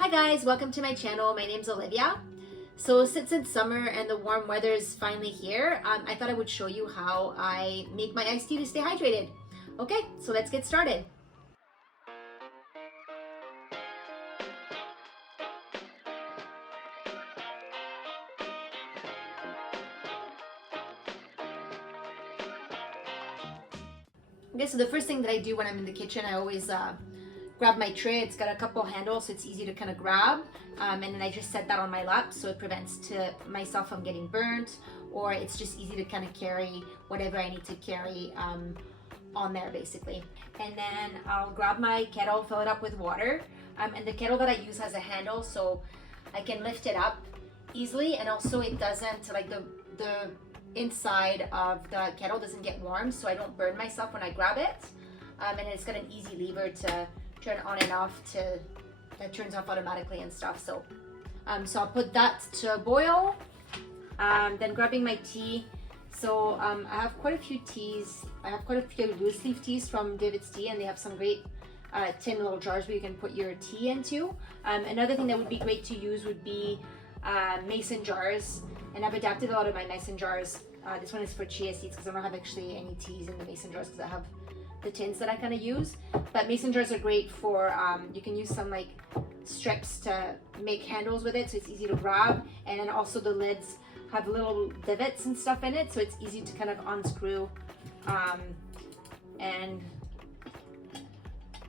Hi guys, welcome to my channel. My name's Olivia. So since it's summer and the warm weather is finally here, I thought I would show you how I make my iced tea to stay hydrated. Okay, so let's get started. Okay, so the first thing that I do when I'm in the kitchen, I always grab my tray. It's got a couple handles, so it's easy to kind of grab. And then I just set that on my lap so it prevents myself from getting burnt, or it's just easy to kind of carry whatever I need to carry on there basically. And then I'll grab my kettle, fill it up with water. And the kettle that I use has a handle, so I can lift it up easily, and also it doesn't, like the inside of the kettle doesn't get warm, so I don't burn myself when I grab it. And it's got an easy lever to turn on and off that turns off automatically and stuff. So so I'll put that to boil. Then grabbing my tea. So I have quite a few teas. I have quite a few loose leaf teas from David's Tea, and they have some great tin little jars where you can put your tea into. Another thing that would be great to use would be mason jars, and I've adapted a lot of my mason jars. This one is for chia seeds because I don't have actually any teas in the mason jars because I have the tins that I kind of use. But mason jars are great for, you can use some like strips to make handles with it, so it's easy to grab. And then also the lids have little divots and stuff in it, so it's easy to kind of unscrew and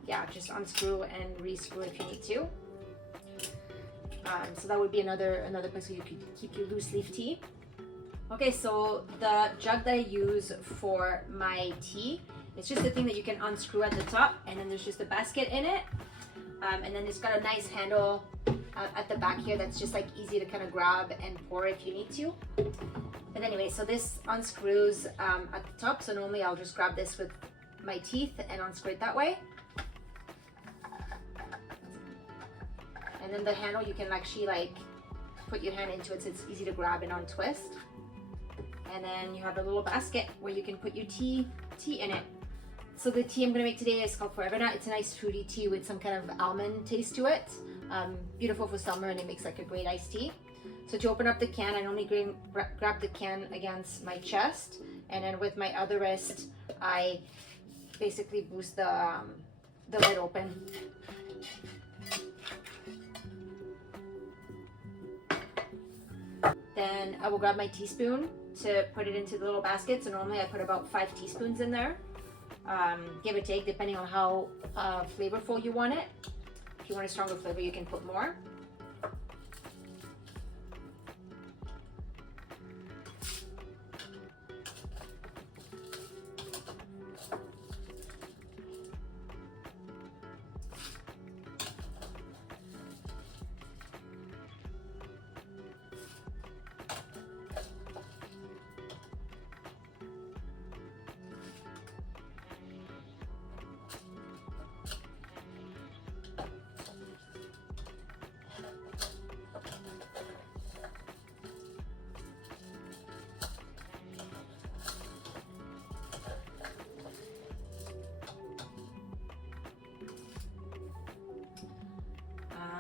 yeah, just unscrew and re-screw if you need to. So that would be another place where you could keep your loose leaf tea. Okay, so the jug that I use for my tea, it's just the thing that you can unscrew at the top, and then there's just a basket in it. And then it's got a nice handle at the back here that's just like easy to kind of grab and pour if you need to. But anyway, so this unscrews at the top, so normally I'll just grab this with my teeth and unscrew it that way. And then the handle, you can actually like put your hand into it, so it's easy to grab and untwist. And then you have a little basket where you can put your tea in it. So the tea I'm gonna make today is called Forever Nut. It's a nice fruity tea with some kind of almond taste to it. Beautiful for summer, and it makes like a great iced tea. So to open up the can, I normally grab the can against my chest, and then with my other wrist, I basically boost the lid open. Then I will grab my teaspoon to put it into the little basket. So normally I put about 5 teaspoons in there, give or take, depending on how flavorful you want it. If you want a stronger flavor, you can put more.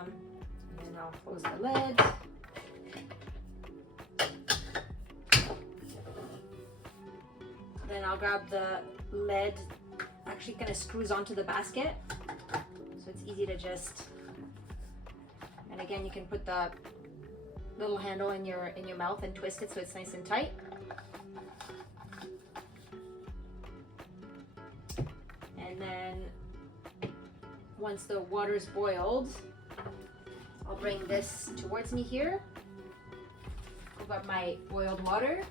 And then I'll close the lid. Then I'll grab the lid, actually kind of screws onto the basket, so it's easy to just, and again you can put the little handle in your mouth and twist it so it's nice and tight. And then once the water's boiled, I'll bring this towards me here. I'll grab my boiled water.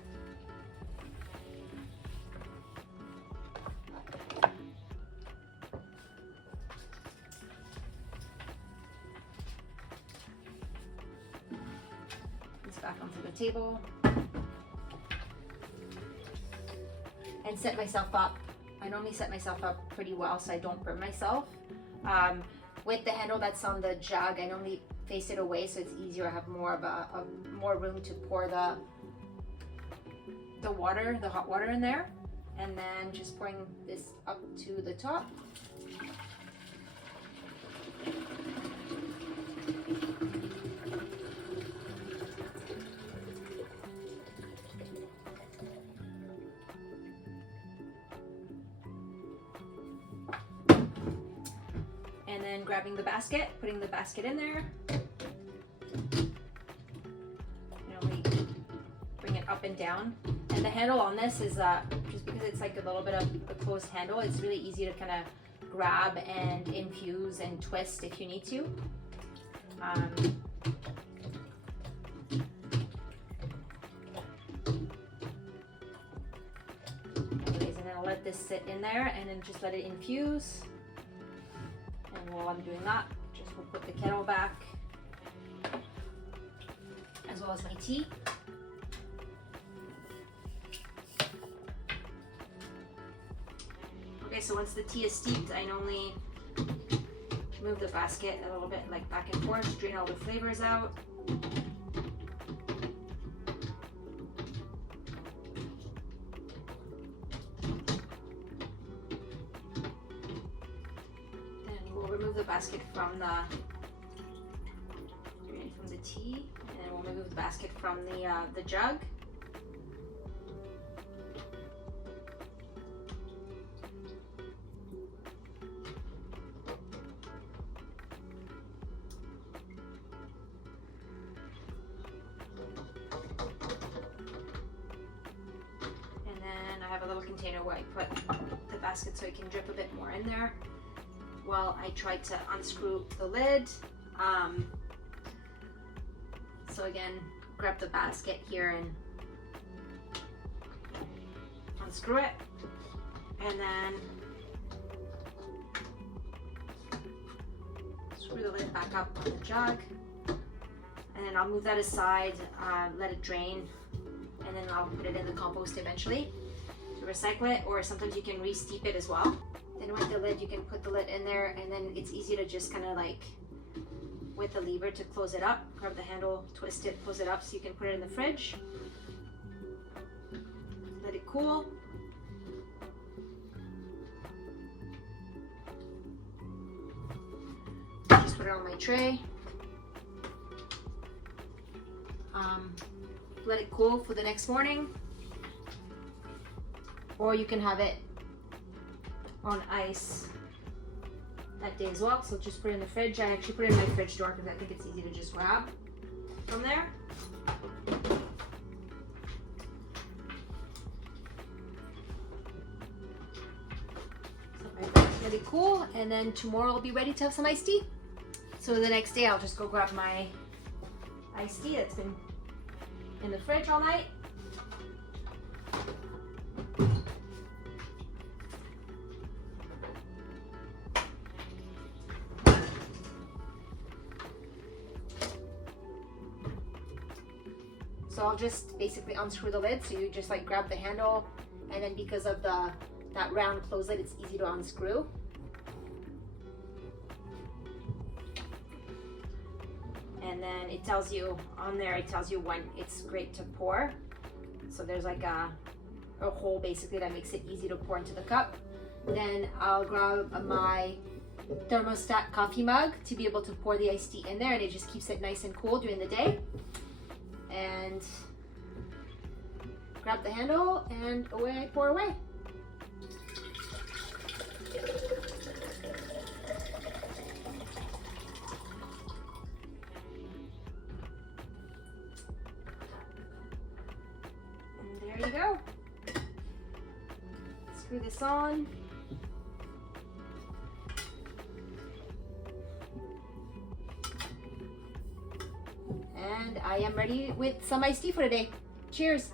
This back onto the table. And set myself up. I normally set myself up pretty well so I don't burn myself. With the handle that's on the jug, I normally face it away so it's easier. I have more room to pour the water, the hot water in there, and then just pouring this up to the top. grabbing the basket, putting the basket in there. We bring it up and down. And the handle on this is just because it's like a little bit of a closed handle, it's really easy to kind of grab and infuse and twist if you need to. Anyways, and then I'll let this sit in there and then just let it infuse. And while I'm doing that, just we'll put the kettle back, as well as my tea. Okay, so once the tea is steeped, I normally move the basket a little bit like back and forth, drain all the flavors out. Then we'll remove the basket from the tea, and then we'll remove the basket from the jug. I have a little container where I put the basket so I can drip a bit more in there while I try to unscrew the lid. So again, grab the basket here and unscrew it, and then screw the lid back up on the jug, and then I'll move that aside, let it drain, and then I'll put it in the compost eventually to recycle it, or sometimes you can re-steep it as well. Then with the lid, you can put the lid in there, and then it's easy to just kind of like with the lever to close it up, grab the handle, twist it, close it up, so you can put it in the fridge. Let it cool. Just put it on my tray. Let it cool for the next morning, or you can have it on ice that day as well. So just put it in the fridge. I actually put it in my fridge door because I think it's easy to just grab from there. So let it cool, and then tomorrow I'll be ready to have some iced tea. So the next day I'll just go grab my iced tea that's been in the fridge all night. So I'll just basically unscrew the lid. So you just like grab the handle, and then because of that round close lid, it's easy to unscrew. And then it tells you on there, it tells you when it's great to pour. So there's like a hole basically that makes it easy to pour into the cup. Then I'll grab my thermostat coffee mug to be able to pour the iced tea in there, and it just keeps it nice and cool during the day. And grab the handle, and away I pour away. And there you go. Screw this on. And I am ready with some iced tea for today. Cheers.